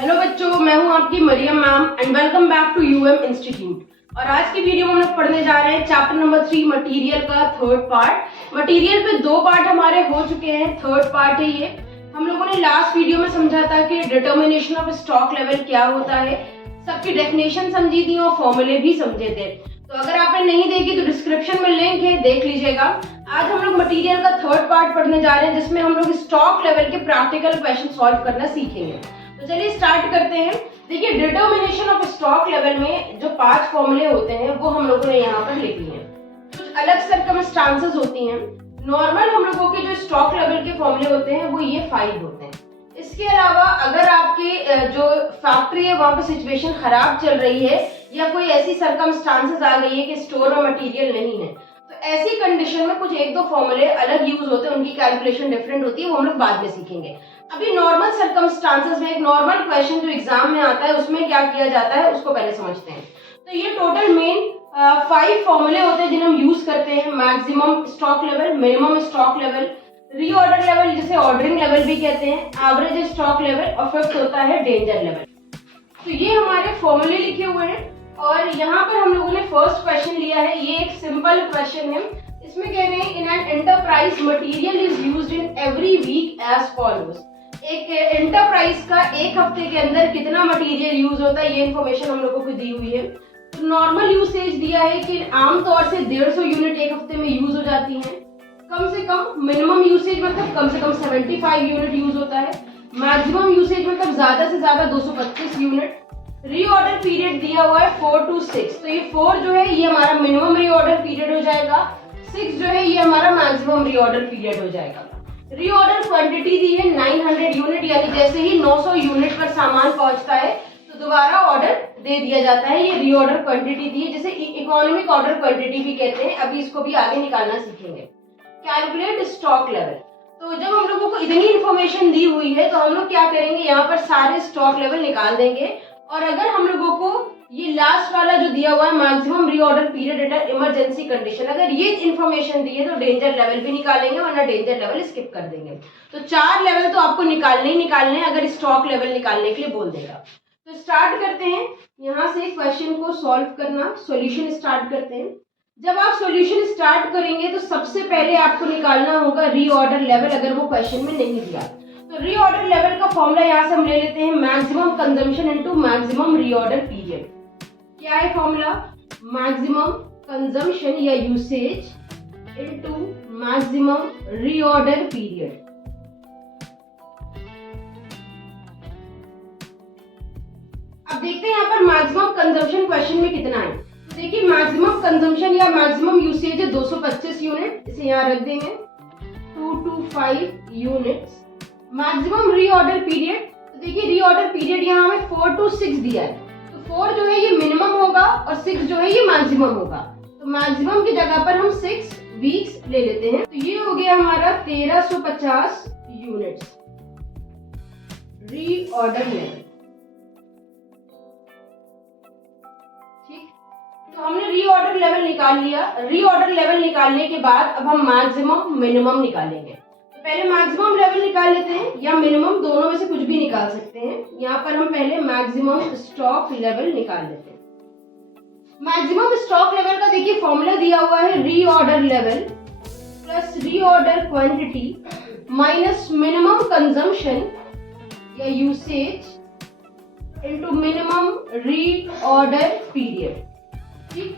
Hello बच्चों, मैं हूं आपकी Mariam ma'am and welcome back to UM institute. और आज की वीडियो में हम लोग पढ़ने जा रहे हैं चैप्टर नंबर 3 मटेरियल का थर्ड पार्ट। मटेरियल पे 2 पार्ट हमारे हो चुके हैं, थर्ड पार्ट है ये। हम लोगों ने लास्ट वीडियो में समझा था कि डिटर्मिनेशन ऑफ स्टॉक लेवल क्या होता है, सबकी डेफिनेशन समझी थी और फॉर्मूले भी समझे थे। तो अगर आपने नहीं देखी तो डिस्क्रिप्शन में लिंक है, देख लीजिएगा। आज हम लोग मटेरियल का थर्ड पार्ट पढ़ने जा रहे हैं जिसमें हम लोग स्टॉक लेवल के प्रैक्टिकल क्वेश्चन सॉल्व करना सीखेंगे। तो चलिए स्टार्ट करते हैं। देखिए, डिटर्मिनेशन ऑफ स्टॉक लेवल में जो 5 फॉर्मूले होते हैं वो हम लोगों ने यहाँ पर लिख लिए हैं। कुछ अलग सर्कमस्टांसेस होती हैं। नॉर्मल हम लोगों के जो स्टॉक लेवल के फॉर्मूले होते हैं वो ये 5 होते हैं। इसके अलावा अगर आपके जो फैक्ट्री है वहां पे सिचुएशन खराब चल रही है या कोई ऐसी सर्कमस्टांसेस आ गई है कि स्टोर में मटेरियल नहीं है, तो ऐसी कंडीशन में कुछ 1-2 फॉर्मूले अलग यूज होते हैं, उनकी कैलकुलेशन डिफरेंट होती है, वो हम लोग बाद में सीखेंगे। अभी नॉर्मल सर्कमस्टांसेस में एक नॉर्मल क्वेश्चन जो एग्जाम में आता है उसमें क्या किया जाता है उसको पहले समझते हैं। तो ये टोटल मेन 5 फॉर्मूले होते हैं जिन्हें हम यूज करते हैं। Maximum stock level, minimum stock level, reorder level जिसे ऑर्डरिंग लेवल भी कहते हैं, एवरेज स्टॉक लेवल और फिफ्थ होता है डेंजर लेवल। तो ये हमारे फॉर्मूले लिखे हुए हैं और यहाँ पर हम लोगों ने फर्स्ट क्वेश्चन लिया है। ये एक सिंपल क्वेश्चन है। इसमें कह रहे हैं in an enterprise material is used in every week as follows. एक एंटरप्राइज का एक हफ्ते के अंदर कितना मटेरियल यूज होता है ये इन्फॉर्मेशन हम लोगों को दी हुई है। तो नॉर्मल यूसेज दिया है कि आमतौर से 150 यूनिट एक हफ्ते में यूज हो जाती हैं। कम से कम मिनिमम यूसेज मतलब कम से कम 75 यूनिट यूज होता है। मैक्सिमम यूसेज मतलब ज्यादा से ज्यादा 225 यूनिट। रीऑर्डर पीरियड दिया हुआ है 4 to 6। तो ये 4 जो है ये हमारा मिनिमम रीऑर्डर पीरियड हो जाएगा, 6 जो है ये हमारा मैक्सिमम रीऑर्डर पीरियड हो जाएगा। रीऑर्डर क्वांटिटी दी है 900 यूनिट, यानी जैसे ही 900 यूनिट पर सामान पहुंचता है तो दोबारा ऑर्डर दे दिया जाता है। ये रीऑर्डर क्वांटिटी दी है, जिसे इकोनॉमिक ऑर्डर क्वांटिटी भी कहते हैं। अभी इसको भी आगे निकालना सीखेंगे। Calculate stock level. तो जब हम लोगों को इतनी इन्फॉर्मेशन दी हुई है तो हम लोग क्या करेंगे, यहाँ पर सारे स्टॉक लेवल निकाल देंगे। और अगर हम लोगों को ये लास्ट वाला जो दिया हुआ है maximum reorder period at emergency condition, अगर ये इन्फॉर्मेशन दी है तो डेंजर लेवल भी निकालेंगे, वरना डेंजर लेवल स्किप कर देंगे। तो 4 लेवल तो आपको निकालने ही निकालने हैं अगर स्टॉक लेवल निकालने के लिए बोल देगा। तो स्टार्ट करते हैं यहाँ से क्वेश्चन को सॉल्व करना। सॉल्यूशन स्टार्ट करते हैं। जब आप सॉल्यूशन स्टार्ट करेंगे तो सबसे पहले आपको निकालना होगा रीऑर्डर लेवल, अगर वो क्वेश्चन में नहीं दिया। तो रीऑर्डर लेवल का फॉर्मूला यहाँ से हम ले लेते हैं, maximum consumption into maximum reorder period. क्या है फॉर्मूला? मैक्सिमम कंजम्पशन या usage into maximum reorder period. अब देखते हैं यहाँ पर मैक्सिमम कंजम्पशन क्वेश्चन में कितना है। तो देखिए, मैक्सिमम कंजम्पशन या मैक्सिमम यूसेज है 225 यूनिट, इसे यहाँ रख देंगे 2 to 5 units. Maximum reorder period, तो देखिए रीऑर्डर पीरियड यहाँ हमें 4 to 6 दिया है। तो 4 जो है ये मिनिमम होगा और 6 जो है ये मैक्सिमम होगा। तो मैक्सिमम की जगह पर हम 6 वीक्स ले लेते हैं। तो ये हो गया हमारा 1350 यूनिट्स रीऑर्डर लेवल। ठीक, तो हमने रीऑर्डर लेवल निकाल लिया। रीऑर्डर लेवल निकालने के बाद अब हम मैक्सिमम मिनिमम निकालेंगे। तो पहले मैक्सिमम लेवल निकाल लेते हैं, या मिनिमम, दोनों में से कुछ भी निकाल सकते हैं। यहाँ पर हम पहले मैक्सिमम स्टॉक लेवल निकाल लेते हैं। मैक्सिमम स्टॉक लेवल का देखिए फॉर्मूला दिया हुआ है, reorder level plus reorder quantity minus minimum consumption या usage into minimum reorder period. ठीक,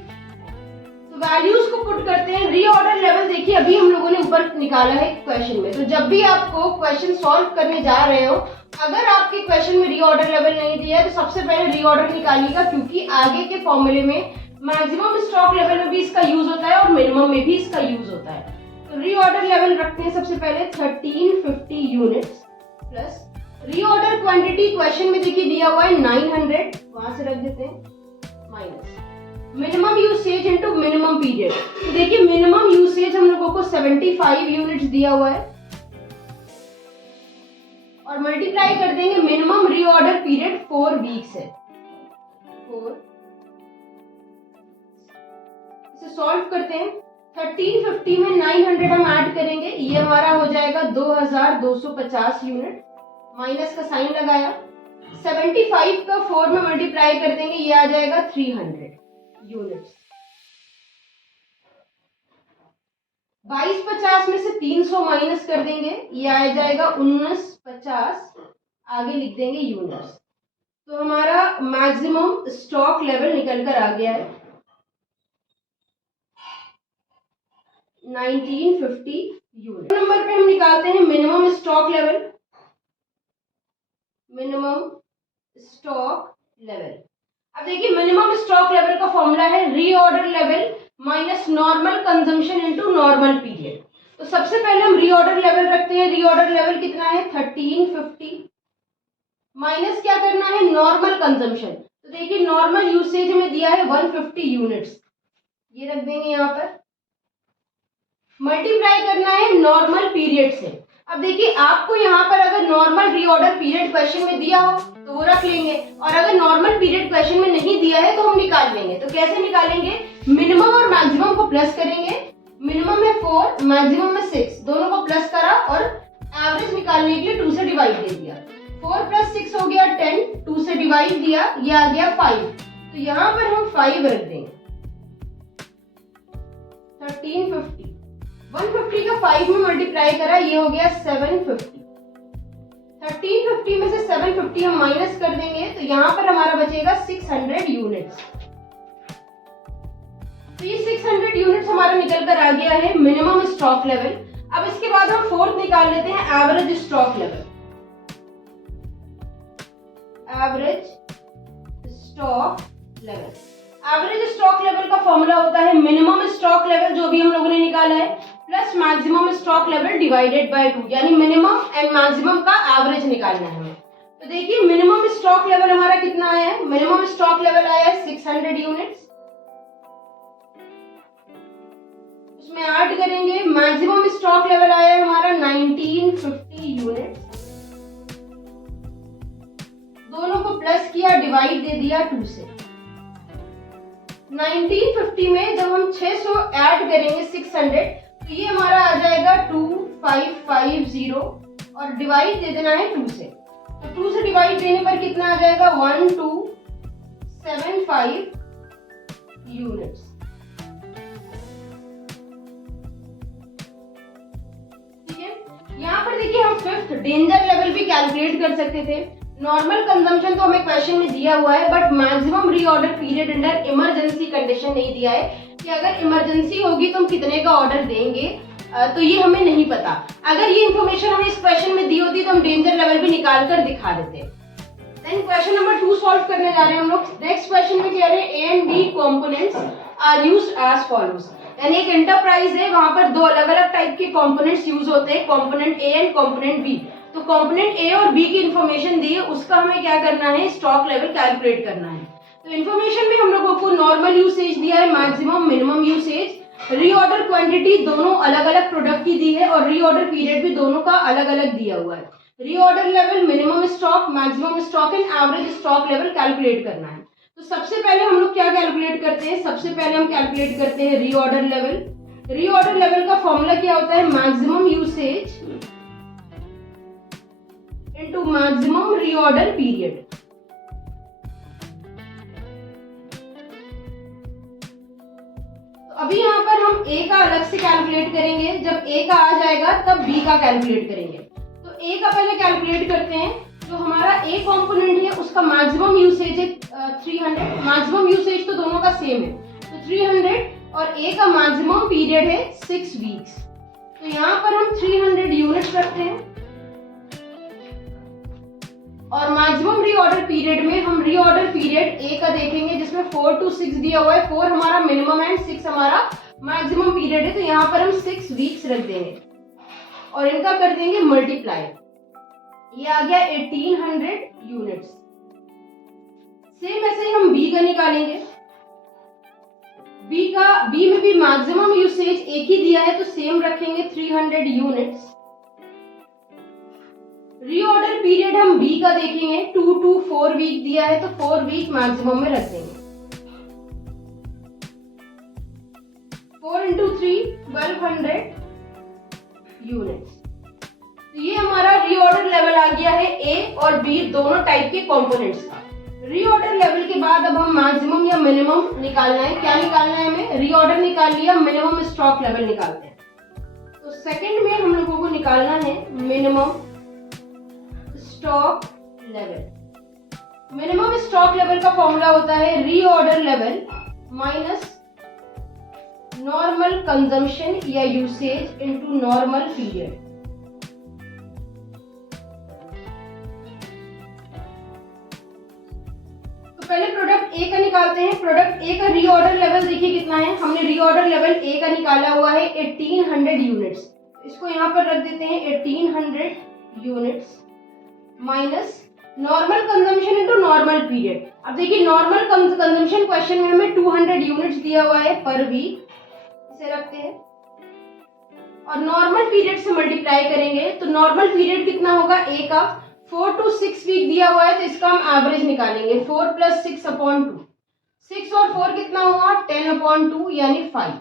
तो वैल्यूज को पुट करते हैं। रीऑर्डर लेवल देखिए अभी हम लोगों ने ऊपर निकाला है क्वेश्चन में। तो जब भी आपको क्वेश्चन सॉल्व करने जा रहे हो, अगर आपके क्वेश्चन में रीऑर्डर लेवल नहीं दिया है तो सबसे पहले रीऑर्डर निकालिएगा, क्योंकि आगे के फॉर्मूले में मैक्सिमम स्टॉक लेवल में भी इसका यूज होता है और मिनिमम में भी इसका यूज होता है। तो रीऑर्डर लेवल रखते हैं सबसे पहले 1350 units plus reorder quantity question में देखिए दिया हुआ है 900, वहां से रख देते हैं, minus minimum usage into minimum period. तो देखिए मिनिमम यूसेज हम लोगों को 75 यूनिट्स दिया हुआ है और मल्टीप्लाई कर देंगे, मिनिमम रीऑर्डर पीरियड 4 वीक्स है। 4, इसे सॉल्व करते हैं। 1350 में 900 हम ऐड करेंगे, ये हमारा हो जाएगा 2250 यूनिट। माइनस का साइन लगाया 75 का 4 में मल्टीप्लाई कर देंगे, ये आ जाएगा 300 यूनिट्स। 2250 में से 300 माइनस कर देंगे, ये आ जाएगा 1950, आगे लिख देंगे यूनिट्स। तो हमारा मैक्सिमम स्टॉक लेवल निकल कर आ गया है 1950 यूनिट। नंबर पे हम निकालते हैं minimum stock level. Minimum stock level, अब देखिए मिनिमम स्टॉक लेवल का फॉर्मूला है reorder level minus normal consumption into normal period. तो सबसे पहले हम रीऑर्डर लेवल रखते हैं। रीऑर्डर लेवल कितना है 1350 माइनस क्या करना है नॉर्मल कंजम्पशन। तो देखिए नॉर्मल यूसेज में दिया है 150 यूनिट्स, ये रख देंगे यहाँ पर। मल्टीप्लाई करना है नॉर्मल पीरियड से। अब देखिए आपको यहाँ पर अगर नॉर्मल रीऑर्डर पीरियड क्वेश्चन में दिया हो तो वो रख लेंगे, और अगर नॉर्मल पीरियड क्वेश्चन में नहीं दिया है तो हम निकाल लेंगे। तो कैसे निकालेंगे, मिनिमम और मैक्सिमम को प्लस करेंगे। मिनिमम है 4, मैक्सिमम है 6, दोनों को प्लस करा और एवरेज निकालने के लिए 2 से डिवाइड दे दिया। 4 + 6 हो गया 10, 2 से डिवाइड दिया, ये आ गया 5। तो यहाँ पर हम 5 रख देंगे। 1350 150 का 5 में मल्टीप्लाई करा, ये हो गया 750। 1350 में से 750 हम माइनस कर देंगे, तो यहाँ पर हमारा बचेगा 600 यूनिट्स। तो ये 600 यूनिट्स हमारा निकल कर आ गया है मिनिमम स्टॉक लेवल। अब इसके बाद हम फोर्थ निकाल लेते हैं average stock level. Average stock level, average stock level का फॉर्मूला होता है मिनिमम स्टॉक लेवल जो भी हम लोगों ने निकाला है plus maximum stock level divided by 2, यानी मिनिमम एंड मैक्सिमम का एवरेज निकालना है हमें। तो देखिए मिनिमम स्टॉक लेवल हमारा कितना आया है, मिनिमम स्टॉक लेवल आया है 600 यूनिट्स। उसमें ऐड करेंगे मैक्सिमम स्टॉक लेवल आया है हमारा 1950 यूनिट्स। दोनों को प्लस किया, डिवाइड दे दिया 2 से। 1950 में जब हम 600 ऐड करेंगे 600, तो ये हमारा आ जाएगा 2550 और डिवाइड दे देना है 2 से। तो 2 से डिवाइड देने पर कितना आ जाएगा 1275 यूनिट्स। ठीक है, यहाँ पर देखिए हम फिफ्थ डेंजर लेवल भी कैलकुलेट कर सकते थे। नॉर्मल कंजम्पशन तो हमें क्वेश्चन में दिया हुआ है, but maximum reorder period under emergency condition नहीं दिया है कि अगर इमरजेंसी होगी तो हम कितने का ऑर्डर देंगे, तो ये हमें नहीं पता। अगर ये इन्फॉर्मेशन हमें इस क्वेश्चन में दी होती तो हम डेंजर लेवल भी निकाल कर दिखा देते। देन क्वेश्चन नंबर 2 सॉल्व करने जा रहे हैं हम लोग। नेक्स्ट क्वेश्चन में कह रहे हैं A and B components are used as follows, यानी एक एंटरप्राइज है, वहां पर 2 अलग अलग टाइप के कंपोनेंट्स यूज होते हैं, component A and component B. तो कंपोनेंट ए और बी की इंफॉर्मेशन दी है, उसका हमें क्या करना है, स्टॉक लेवल कैलकुलेट करना है। तो इन्फॉर्मेशन में हम लोगों को नॉर्मल यूसेज दिया है, maximum minimum usage, reorder quantity दोनों अलग अलग प्रोडक्ट की दी है, और रीऑर्डर पीरियड भी दोनों का अलग अलग दिया हुआ है। Reorder level, minimum stock, maximum stock and average stock level calculate करना है। तो सबसे पहले हम लोग क्या कैलकुलेट करते हैं, सबसे पहले हम कैलकुलेट करते हैं रीऑर्डर लेवल। रीऑर्डर लेवल का फॉर्मूला क्या होता है, maximum usage into maximum reorder period. अभी यहाँ पर हम ए का अलग से कैलकुलेट करेंगे, जब ए का आ जाएगा तब बी का कैलकुलेट करेंगे। तो ए का पहले कैलकुलेट करते हैं। जो हमारा ए कंपोनेंट है उसका मैक्सिमम यूसेज है 300, मैक्सिमम यूसेज तो दोनों का सेम है, तो 300, और ए का मैक्सिमम पीरियड है 6 वीक्स। तो यहाँ पर हम 300 यूनिट्स रखते हैं, और मैक्सिमम रीऑर्डर पीरियड में हम रीऑर्डर पीरियड ए का देखेंगे जिसमें 4 to 6 दिया हुआ है। 4 हमारा मिनिमम एंड 6 हमारा मैक्सिमम पीरियड है, तो यहाँ पर हम 6 वीक्स रख देंगे और इनका कर देंगे मल्टीप्लाई। ये आ गया 1800 यूनिट्स। सेम ऐसे ही हम बी का निकालेंगे। बी में भी मैक्सिमम यूसेज एक ही दिया है तो सेम रखेंगे 300 यूनिट्स। रीऑर्डर पीरियड हम बी का देखेंगे 2 to 4 वीक दिया है, तो 4 वीक मैक्सिमम में रख देंगे। 4 into 3 1200 यूनिट्स। तो ये हमारा रीऑर्डर लेवल आ गया है ए और बी दोनों टाइप के कंपोनेंट्स का। रीऑर्डर लेवल के बाद अब हम मैक्सिमम या मिनिमम निकालना है। क्या निकालना है हमें? रीऑर्डर निकाल लिया, मिनिमम स्टॉक लेवल निकालते हैं। तो सेकंड में हम लोगों को निकालना है minimum stock level. Minimum stock level का फॉर्मूला होता है reorder level minus normal consumption या यूसेज इनटू नॉर्मल पीरियड। तो पहले प्रोडक्ट ए का निकालते हैं। प्रोडक्ट ए का रीऑर्डर लेवल देखिए कितना है। हमने रीऑर्डर लेवल ए का निकाला हुआ है 1800 यूनिट्स। इसको यहां पर रख देते हैं 1800 units minus normal consumption into normal period. अब देखिए नॉर्मल कंजम्पशन क्वेश्चन में हमें 200 यूनिट्स दिया हुआ है पर वीक, इसे रखते हैं और नॉर्मल पीरियड से मल्टीप्लाई करेंगे तो नॉर्मल पीरियड कितना होगा ए का 4 to 6 वीक दिया हुआ है तो इसका हम एवरेज निकालेंगे 4 + 6/2। 6 और 4 कितना हुआ 10/2 यानी 5।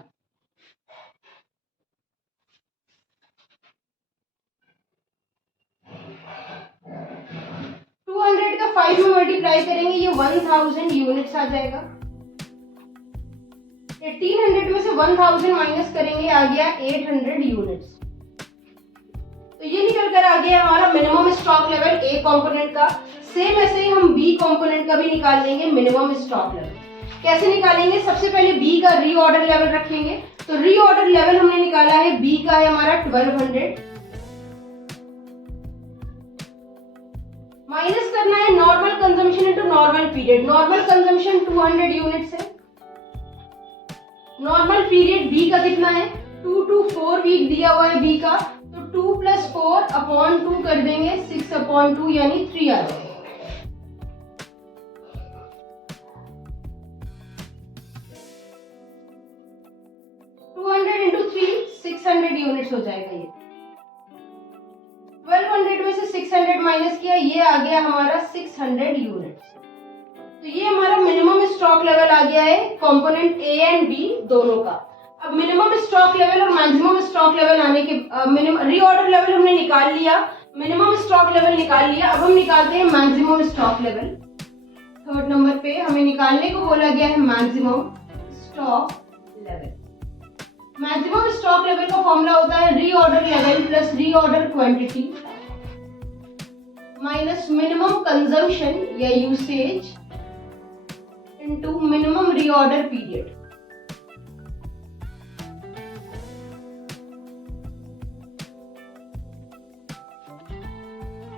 का 5 में मल्टीप्लाई करेंगे ये 1000 यूनिट्स आ जाएगा। 1800 में से 1000 माइनस करेंगे आ गया 800 यूनिट्स। तो ये निकल कर आ गया हमारा minimum stock level A component का। सेम ऐसे ही हम बी कंपोनेंट का भी निकाल लेंगे मिनिमम स्टॉक लेवल। कैसे निकालेंगे? सबसे पहले बी का रीऑर्डर लेवल रखेंगे। तो रीऑर्डर लेवल हमने निकाला है बी का है हमारा 1200 माइनस करना है normal consumption into normal period. Normal consumption 200 units है। नॉर्मल पीरियड बी का कितना है 2 to 4 वीक दिया हुआ है बी का, तो 2 + 4/2 कर देंगे 6/2 यानी 3 आ जाएगा। × 3 600 यूनिट्स हो जाएगा। ये 1200 में से 600 माइनस किया, ये आ गया हमारा 600 यूनिट्स। तो ये हमारा मिनिमम स्टॉक लेवल आ गया है कंपोनेंट ए एंड बी दोनों का। अब मिनिमम स्टॉक लेवल और मैक्सिमम स्टॉक लेवल आने के रीऑर्डर लेवल हमने निकाल लिया, मिनिमम स्टॉक लेवल निकाल लिया। अब हम निकालते हैं maximum stock level. Third number पे हमें निकालने को बोला गया है maximum stock level. Maximum stock level का फॉर्मूला होता है reorder level plus reorder quantity minus minimum consumption या usage into minimum reorder period.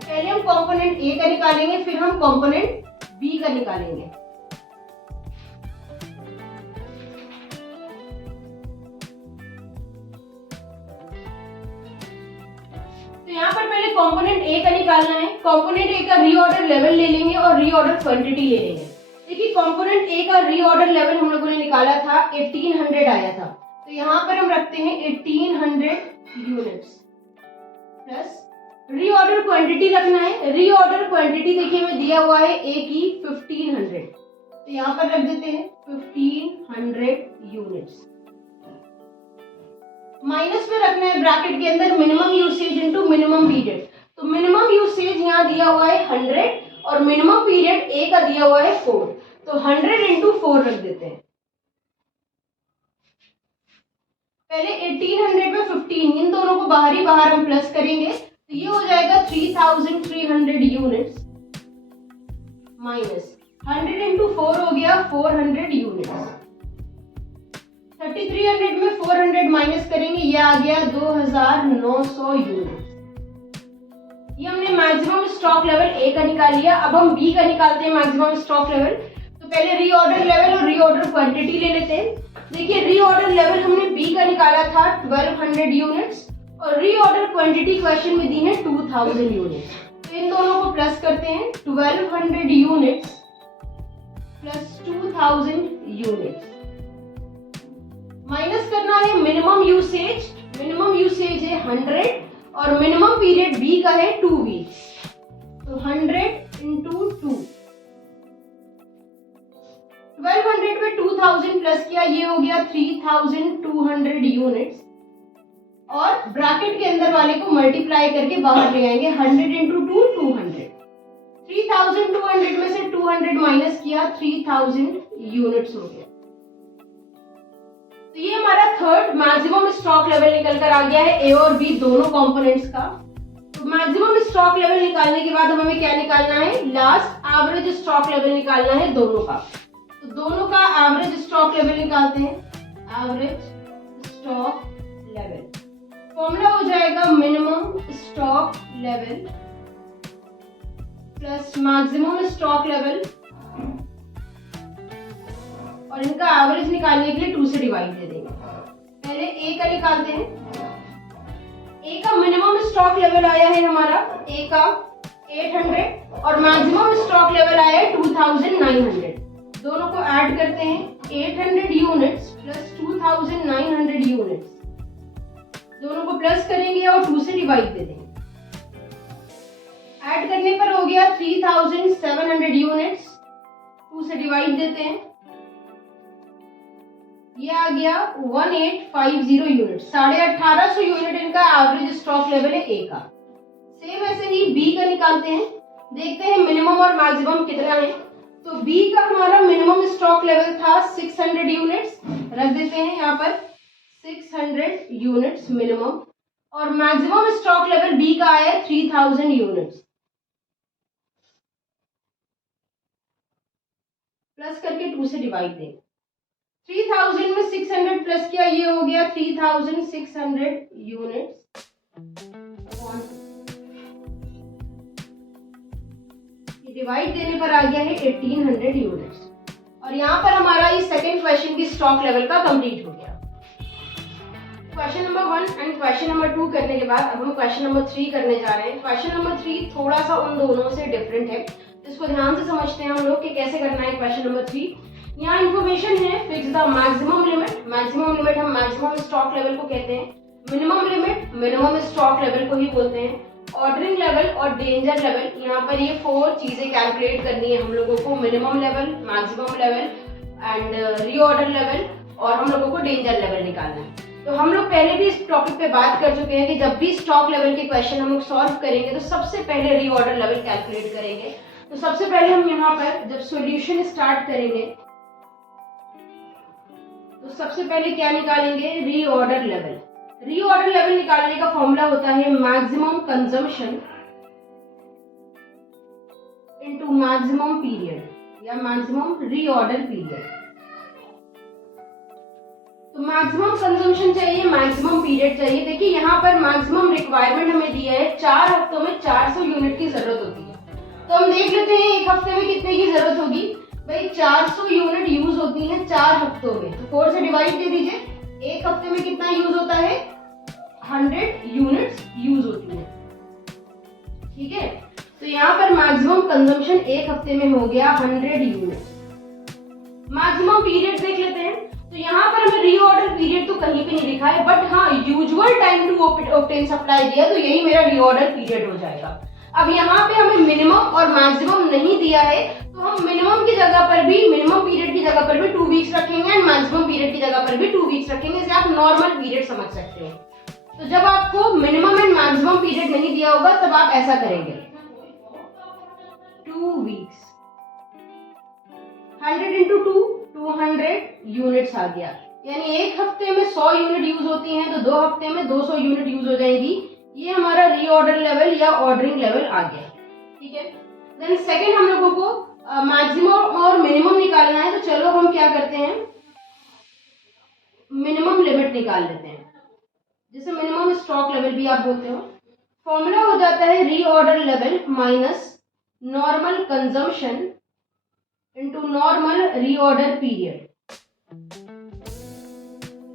पहले हम कंपोनेंट ए का निकालेंगे, फिर हम कंपोनेंट बी का निकालेंगे। यहाँ पर पहले कंपोनेंट ए का निकालना है। कंपोनेंट ए का रीऑर्डर लेवल ले लेंगे और रीऑर्डर क्वांटिटी ले लेंगे। देखिए कंपोनेंट ए का रीऑर्डर लेवल हम लोगों ने निकाला था 1800 आया था, तो यहाँ पर हम रखते हैं 1800 यूनिट्स प्लस रीऑर्डर क्वांटिटी रखना है। रीऑर्डर क्वांटिटी देखिए हमें दिया हुआ है ए की 1500, तो यहाँ पर रख देते हैं 1500 यूनिट्स। माइनस में रखना है ब्रैकेट के अंदर minimum usage into minimum period. तो मिनिमम यूसेज यहाँ दिया हुआ है 100 और मिनिमम पीरियड ए का दिया हुआ है 4, तो 100 × 4 रख देते हैं। पहले 1800 में 15, इन दोनों को बाहर ही बाहर हम प्लस करेंगे तो ये हो जाएगा 3300 यूनिट्स माइनस 100 × 4 हो गया 400 यूनिट्स। 3300 में 400 माइनस करेंगे, ये आ गया 2900 यूनिट। ये हमने मैक्सिमम स्टॉक लेवल ए का निकाल लिया। अब हम बी का निकालते हैं मैक्सिमम स्टॉक लेवल। तो पहले रीऑर्डर लेवल और रीऑर्डर क्वांटिटी ले लेते हैं। देखिए रीऑर्डर लेवल हमने बी का निकाला था 1200 यूनिट्स और रीऑर्डर क्वांटिटी क्वेश्चन में दी है 2000 यूनिट्स। तो इन दोनों को प्लस करते हैं 1200 यूनिट्स प्लस 2000 यूनिट्स माइनस करना है मिनिमम यूसेज। मिनिमम यूसेज है 100 और मिनिमम पीरियड बी का है 2 वीक्स, तो 100 × 2। 1200 पे 2000 प्लस किया, ये हो गया 3200 यूनिट्स और ब्रैकेट के अंदर वाले को मल्टीप्लाई करके बाहर ले आएंगे। 100 इंटू 2 200, 3200 में से 200 माइनस किया 3000 यूनिट्स हो गया। तो ये हमारा थर्ड मैक्सिमम स्टॉक लेवल निकल कर आ गया है ए और बी दोनों कंपोनेंट्स का। तो मैक्सिमम स्टॉक लेवल निकालने के बाद हमें क्या निकालना है, लास्ट एवरेज स्टॉक लेवल निकालना है दोनों का। तो दोनों का एवरेज स्टॉक लेवल निकालते हैं, एवरेज स्टॉक लेवल। फॉर्मूला हो जाएगा minimum stock level plus maximum stock level, और इनका एवरेज निकालने के लिए 2 से डिवाइड दे देंगे। पहले ए का निकालते हैं। ए का मिनिमम स्टॉक लेवल आया है हमारा, ए का 800 और मैक्सिमम स्टॉक लेवल आया है 2900। दोनों को ऐड करते हैं, 800 यूनिट्स प्लस 2900 यूनिट्स, दोनों को प्लस करेंगे और 2 से डिवाइड दे देंगे। ऐड करने पर हो गया 3700 यूनिट्स, 2 से डिवाइड देते हैं, ये आ गया 1850 यूनिट। 1850 यूनिट इनका एवरेज स्टॉक लेवल है ए का। सेम ऐसे ही बी का निकालते हैं, देखते हैं मिनिमम और मैक्सिमम कितना है। तो बी का हमारा मिनिमम स्टॉक लेवल था 600 यूनिट्स, रख देते हैं यहाँ पर 600 यूनिट्स मिनिमम, और मैक्सिमम स्टॉक लेवल बी का आया 3000 यूनिट्स। प्लस करके 2 से डिवाइड दें। 3000 में 600 प्लस किया, ये हो गया 3600 यूनिट्स। डिवाइड देने पर आ गया है 1800 यूनिट्स। और यहाँ पर हमारा ये सेकंड क्वेश्चन की स्टॉक लेवल का कंप्लीट हो गया। Question number 1 and question number 2 करने के बाद अब हम क्वेश्चन नंबर 3 करने जा रहे हैं। क्वेश्चन नंबर 3 थोड़ा सा उन दोनों से डिफरेंट है, इसको ध्यान से समझते हैं हम लोग कि कैसे करना है। क्वेश्चन नंबर 3, यहाँ इंफॉर्मेशन है fix the maximum limit. Maximum limit हम मैक्सिमम स्टॉक लेवल को कहते हैं, minimum limit minimum stock level को ही बोलते हैं, ऑर्डरिंग लेवल और डेंजर लेवल। यहाँ पर ये 4 चीजें कैलकुलेट करनी है हम लोगों को, minimum level, maximum level and reorder level, और हम लोगों को डेंजर लेवल निकालना है। तो हम लोग पहले भी इस टॉपिक पे बात कर चुके हैं कि जब भी स्टॉक लेवल के क्वेश्चन हम लोग सॉल्व करेंगे तो सबसे पहले रीऑर्डर लेवल कैलकुलेट करेंगे। तो सबसे पहले हम यहाँ पर जब सॉल्यूशन स्टार्ट करेंगे तो सबसे पहले क्या निकालेंगे, रीऑर्डर लेवल। रीऑर्डर लेवल निकालने का फॉर्मूला होता है maximum consumption into maximum period या मैक्सिमम रीऑर्डर पीरियड। तो मैक्सिमम कंजम्पशन चाहिए, मैक्सिमम पीरियड चाहिए। देखिए यहाँ पर मैक्सिमम रिक्वायरमेंट हमें दिया है, 4 हफ्तों में 400 यूनिट की जरूरत होती है। तो हम देख लेते हैं एक हफ्ते में कितने की जरूरत होगी। भाई 400 यूनिट यूज होती है 4 हफ्तों में, तो 4 से डिवाइड दे दीजिए। एक हफ्ते में कितना यूज होता है, 100 यूनिट्स यूज होती है। ठीक है, तो यहाँ पर मैक्सिमम कंजम्पशन एक हफ्ते में हो गया 100 यूनिट्स। मैक्सिमम पीरियड देख लेते हैं। तो यहाँ पर हमें रीऑर्डर पीरियड तो कहीं पे नहीं लिखा है, बट हाँ usual time to obtain supply दिया, तो यही मेरा रीऑर्डर पीरियड हो जाएगा। अब यहाँ पे हमें मिनिमम और मैक्सिमम नहीं दिया है, तो हम मिनिमम की जगह पर भी, मिनिमम पीरियड की जगह पर भी 2 वीक्स रखेंगे एंड मैक्सिमम पीरियड की जगह पर भी 2 वीक्स रखेंगे। इसे आप नॉर्मल पीरियड समझ सकते हैं। तो जब आपको मिनिमम एंड मैक्सिमम पीरियड नहीं दिया होगा तब आप ऐसा करेंगे, 2 वीक्स, 100 इंटू 2 200 यूनिट्स आ गया। यानी एक हफ्ते में 100 यूनिट यूज होती हैं, तो 2 हफ्ते में 200 यूनिट यूज हो जाएगी। ये हमारा रीऑर्डर लेवल या ऑर्डरिंग लेवल आ गया। ठीक है, देन सेकंड हम लोगों को मैक्सिमम और मिनिमम निकालना है। तो चलो हम क्या करते हैं, मिनिमम लिमिट निकाल लेते हैं, जिसे मिनिमम स्टॉक लेवल भी आप बोलते हो। फॉर्मूला हो जाता है reorder level minus normal consumption into normal reorder period.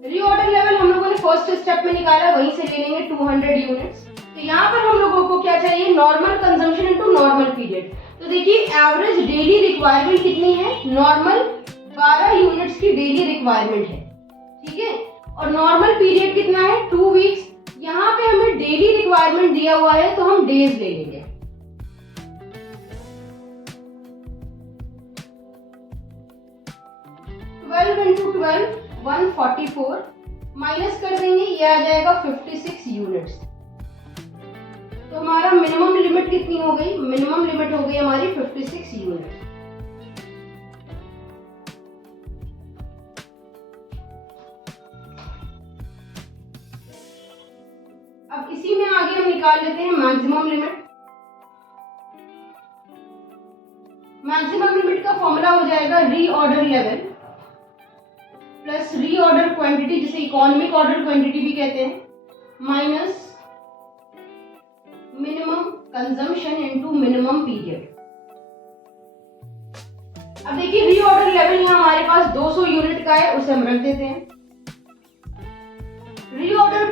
Reorder level हम लोगों ने फर्स्ट स्टेप में निकाला, वहीं से ले लेंगे 200 यूनिट्स। तो यहाँ पर हम लोगों को क्या चाहिए, normal consumption into normal period. तो देखिए एवरेज डेली रिक्वायरमेंट कितनी है, नॉर्मल 12 यूनिट्स की डेली रिक्वायरमेंट है। ठीक है, और नॉर्मल पीरियड कितना है, 2 वीक्स। यहाँ पे हमें डेली रिक्वायरमेंट दिया हुआ है तो हम डेज ले लेंगे। 12 इंटू 12 144 माइनस कर देंगे, ये आ जाएगा 56 यूनिट्स। तो हमारा मिनिमम लिमिट कितनी हो गई? मिनिमम लिमिट हो गई हमारी 56 यूनिट। अब इसी में आगे हम निकाल लेते हैं मैक्सिमम लिमिट। मैक्सिमम लिमिट का फॉर्मूला हो जाएगा reorder level plus reorder quantity, जिसे इकोनॉमिक ऑर्डर क्वांटिटी भी कहते हैं, minus minimum consumption into minimum period. अब देखिए रीऑर्डर लेवल यहाँ हमारे पास 200 यूनिट का है, उसे हम रख देते हैं। रीऑर्डर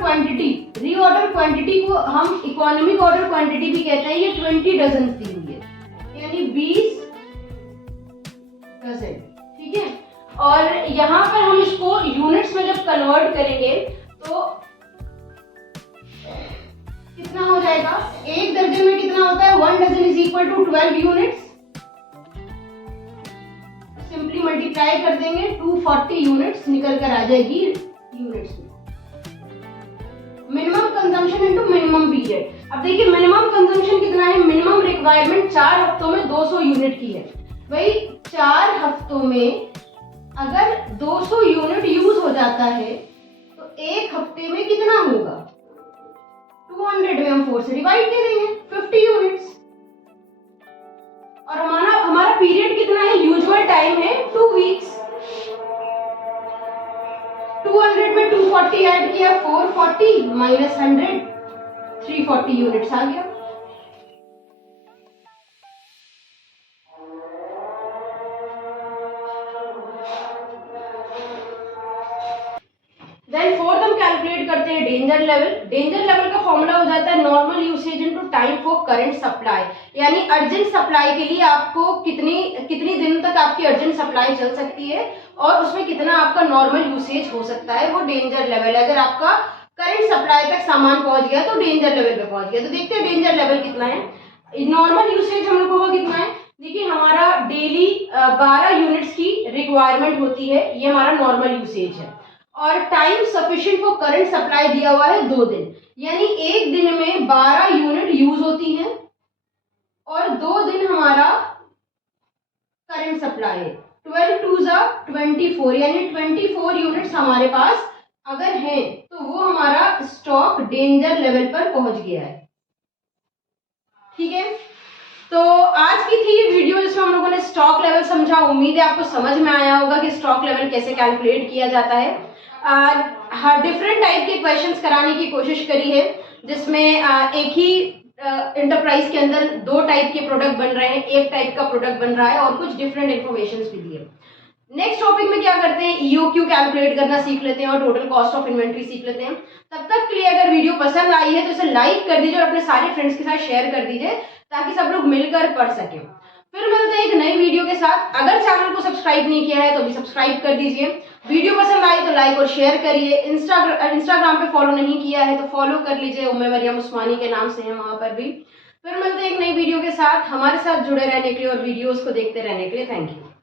क्वांटिटी को हम इकोनॉमिक ऑर्डर क्वांटिटी भी कहते हैं। ये 20 डजन दी हुई है, यानी 20 डजन, ठीक है। और यहाँ पर हम इसको यूनिट्स में जब कन्वर्ट करेंगे तो कितना हो जाएगा? एक दर्जन में कितना होता है? 1 dozen is equal to 12 units. Simply multiply कर देंगे, 240 यूनिट्स निकल कर आ जाएगी यूनिट्स में। Minimum consumption into minimum period. अब देखिए मिनिमम कंजम्पशन कितना है? मिनिमम रिक्वायरमेंट 4 हफ्तों में 200 यूनिट की है। भाई 4 हफ्तों में अगर 200 यूनिट यूज हो जाता है तो एक हफ्ते में कितना होगा? 200 में हम 4 से डिवाइड दे देंगे, 50 यूनिट्स। और हमारा पीरियड कितना है? यूजुअल टाइम है 2 वीक्स। 200 में 240 ऐड किया, 440 माइनस 100, 340 यूनिट्स आ गया। देन फोर्थ हम कैलकुलेट करते हैं डेंजर लेवल। डेंजर लेवल का फॉर्मूला हो जाता है normal usage into time for current supply, यानी अर्जेंट सप्लाई के लिए आपको कितनी दिन तक आपकी अर्जेंट सप्लाई चल सकती है और उसमें कितना आपका नॉर्मल यूसेज हो सकता है, वो डेंजर लेवल है। अगर आपका करंट सप्लाई तक सामान पहुंच गया तो डेंजर लेवल पे पहुंच गया। तो देखते हैं डेंजर लेवल कितना है। नॉर्मल यूसेज हम लोगों को कितना है? देखिए हमारा डेली 12 यूनिट्स की रिक्वायरमेंट होती है, ये हमारा नॉर्मल यूसेज है। और time sufficient for current supply दिया हुआ है 2 दिन, यानी एक दिन में 12 यूनिट यूज होती हैं और 2 दिन हमारा करंट सप्लाई है। 12 2 24, यानी 24 यूनिट्स हमारे पास अगर हैं तो वो हमारा स्टॉक डेंजर लेवल पर पहुंच गया है, ठीक है। तो आज की थी ये वीडियो जिसमें हम लोगों ने स्टॉक लेवल समझा। उम्मीद है आपको समझ में आया होगा कि स्टॉक लेवल कैसे कैलकुलेट किया जाता है। हर डिफरेंट टाइप के क्वेश्चंस कराने की कोशिश करी है, जिसमें एक ही एंटरप्राइज के अंदर 2 टाइप के प्रोडक्ट बन रहे हैं, एक टाइप का प्रोडक्ट बन रहा है और कुछ डिफरेंट इन्फॉर्मेशन भी दिए। नेक्स्ट टॉपिक में क्या करते हैं, ईओक्यू कैलकुलेट करना सीख लेते हैं और टोटल कॉस्ट ऑफ इन्वेंट्री सीख लेते हैं। तब तक के लिए अगर वीडियो पसंद आई है तो इसे लाइक कर दीजिए और अपने सारे फ्रेंड्स के साथ शेयर कर दीजिए ताकि सब लोग मिलकर पढ़ सकें। फिर मिलते हैं एक नई वीडियो के साथ। अगर चैनल को सब्सक्राइब नहीं किया है तो भी सब्सक्राइब कर दीजिए। वीडियो पसंद आई तो लाइक और शेयर करिए। इंस्टाग्राम पे फॉलो नहीं किया है तो फॉलो कर लीजिए, उम्मे मरियम उस्मानी के नाम से है वहां पर भी। फिर मिलते हैं एक नई वीडियो के साथ। हमारे साथ जुड़े रहने के लिए और वीडियोस को देखते रहने के लिए थैंक यू।